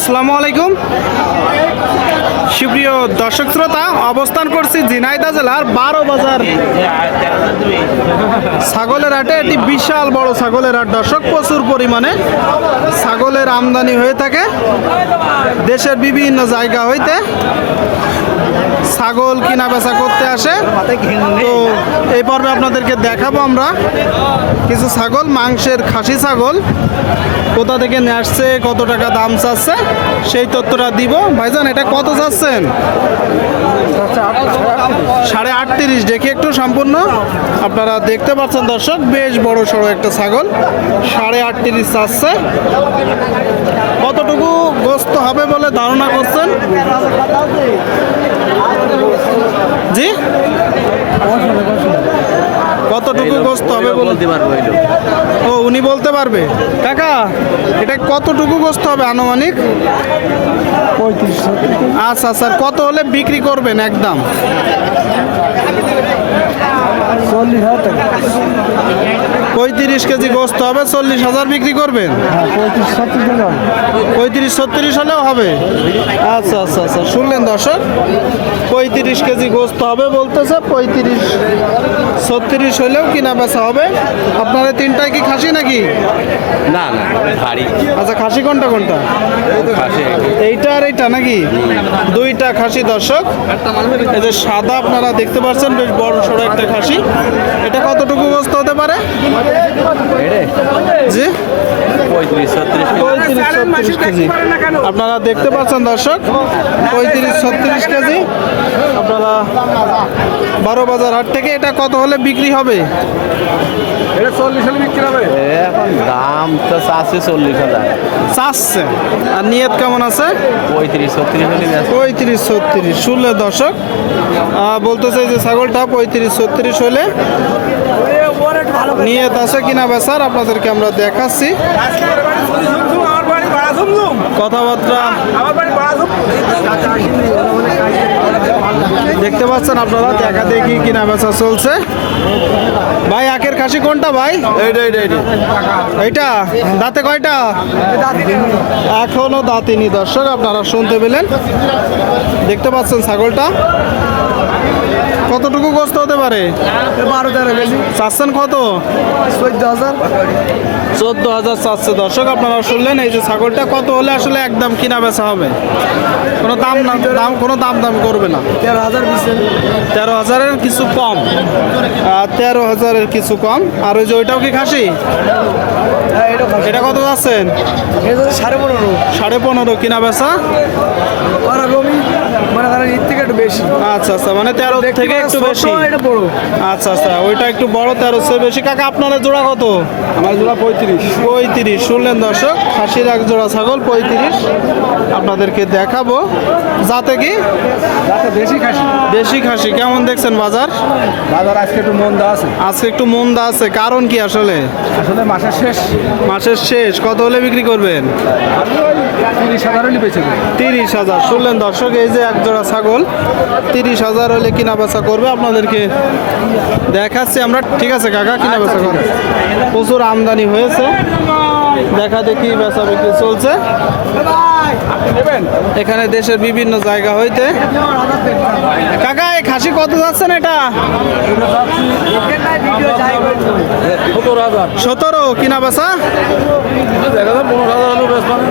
আসসালামু আলাইকুম সুপ্রিয় দর্শক শ্রোতা, অবস্থান করছি ঝিনাইদহ জেলার 12 বাজার ছাগলের হাটে। এটি বিশাল বড় ছাগলের হাট দর্শক, প্রচুর পরিমাণে ছাগলের আমদানি হয়ে থাকে। দেশের বিভিন্ন জায়গা হইতে ছাগল কিনা বেচা করতে আসে। তো এই পর্বে আপনাদেরকে দেখাবো আমরা কিছু ছাগল, মাংসের খাসি ছাগল কোথা থেকে নিয়ে আসছে, কত টাকা দাম চাচ্ছে সেই তথ্যটা দিব। ভাইজান এটা কত চাচ্ছেন? 38.5। দেখি একটু সম্পূর্ণ আপনারা দেখতে পাচ্ছেন দর্শক, বেশ বড় সড়ো একটা ছাগল। 38.5 চাচ্ছে। কতটুকু গোস্ত হবে বলে ধারণা করছেন? জি, কতটুকু গোস্ত হবে বলতে পারবে? ও, উনি বলতে পারবে। কাকা এটা কতটুকু গোস্ত হবে আনুমানিক? 35। আচ্ছা স্যার, কত হলে বিক্রি করবেন একদম? 35 কেজি গোস্ত হবে, 40,000 বিক্রি করবেন? 35-36 হলেও হবে। আচ্ছা আচ্ছা আচ্ছা, শুনলেন দর্শক, 35 কেজি গোস্ত হবে বলতেছে। 35-36 হলেও কিনা বেচা হবে। আপনারা তিনটায় কি খাসি নাকি? না না, ভারী। আচ্ছা, খাসি কোনটা কোনটা? এইটা আর এইটা নাকি? দুইটা খাসি দর্শক। এই যে সাদা আপনারা দেখতে পাচ্ছেন, বেশ বড় সড়ো একটা খাসি। এটা কতটুকু গোস্ত হতে পারে? জি, 35-36 কেজি আপনারা দেখতে পাচ্ছেন দর্শক। 35-36 কেজি আপনারা 12 বাজার হাট থেকে। এটা কত হলে বিক্রি হবে? এটা 40 হলে বিক্রি হবে। এখন দাম তো চাচ্ছে 40,000 চাচ্ছে। আর নিয়ত কেমন আছে? 35-36 হলে 35-36 শুনলে দর্শক বলতেছে যে ছাগলটা 35-36 হলে নিয়ত আছে কিনা বেচার, আপনাদেরকে আমরা দেখাচ্ছি। কথাবার্তা দেখতে পাচ্ছেন আপনারা, দেখা দেখি কিনা বেচা চলছে। ভাই আখের খাসি কোনটা ভাই? এইটা দাঁতে কয়টা? এখনো দাঁতিনি দর্শক, আপনারা শুনতে পেলেন। দেখতে পাচ্ছেন ছাগলটা কতটুকু গোস্ত হতে পারে? 12-13 কেজি। চাচ্ছেন কত? 14,000 চাচ্ছে দর্শক, আপনারা শুনলেন। এই যে ছাগলটা কত হলে আসলে একদম কিনা বেচা হবে? কোনো দাম না, কোনো দাম করবে না। 13,000-এর কিছু কম। 13,000-এর কিছু কম। আর ওই যে ওইটাও কি খাসি? এটা কত যাচ্ছেন? 15.5 কিনা বেচা। আচ্ছা আচ্ছা, মানে 13 থেকে একটু বেশি। আচ্ছা আচ্ছা, ওইটা একটু বড়, 13 চেয়ে বেশি। কাকা আপনার জোড়া কত? আমার জোড়া 35। শুনলেন দর্শক, খাসির এক জোড়া ছাগল 35 আপনাদেরকে দেখাবো। যাতে কি দেশি খাসি। কেমন দেখছেন বাজার? আজকে একটু মন্দা আছে। আজকে একটু মন্দা আছে, কারণ কি আসলে? মাসের শেষ। কত হলে বিক্রি করবেন? 30,000 হলে বেঁচে দেবে। 30,000 শুনলেন দর্শক, এই যে এক জোড়া ছাগল 30,000 হলে কিনা বেচা করবে, আপনাদেরকে দেখাচ্ছি আমরা। ঠিক আছে কাকা, কিনা বেচা করে প্রচুর আমদানি হয়েছে, দেখা দেখি বেচা বিক্রি চলছে এখানে দেশের বিভিন্ন জায়গা হইতে। কাকা এই খাসি কত যাচ্ছেন? এটা 17 কিনা বেচা।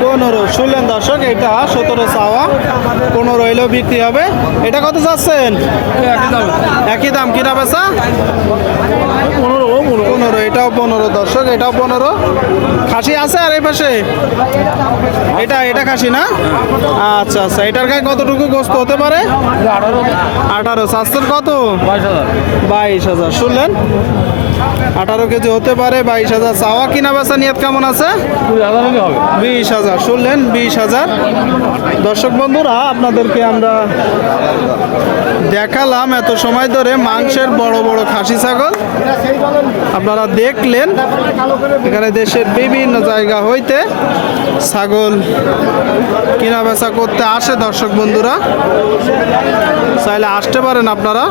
15 শুনলেন দর্শক, এটা 17 চাওয়া, 15 হইলেও বিক্রি হবে। এটা কত চাচ্ছেন? একই দাম। কিনা বেচা 15। এটাও 15 দর্শক, এটাও 15। খাসি আছে আর এই পাশে এটা খাসি না? আচ্ছা আচ্ছা, এটার গায়ে কতটুকু গোস্ত হতে পারে? 18। চাচ্ছেন কত? 22,000 শুনলেন। 18 কেজি হতে পারে, 22,000 চাওয়া। কিনা বেচা নিয়ত কেমন আছে? 20,000 শুনলেন, 20,000। দর্শক বন্ধুরা, আপনাদেরকে আমরা দেখালাম এত সময় ধরে মাংসের বড় বড় খাসি ছাগল। আপনারা দেখলেন এখানে দেশের বিভিন্ন জায়গা হইতে ছাগল কিনা বেচা করতে আসে। দর্শক বন্ধুরা চাইলে আসতে পারেন আপনারা।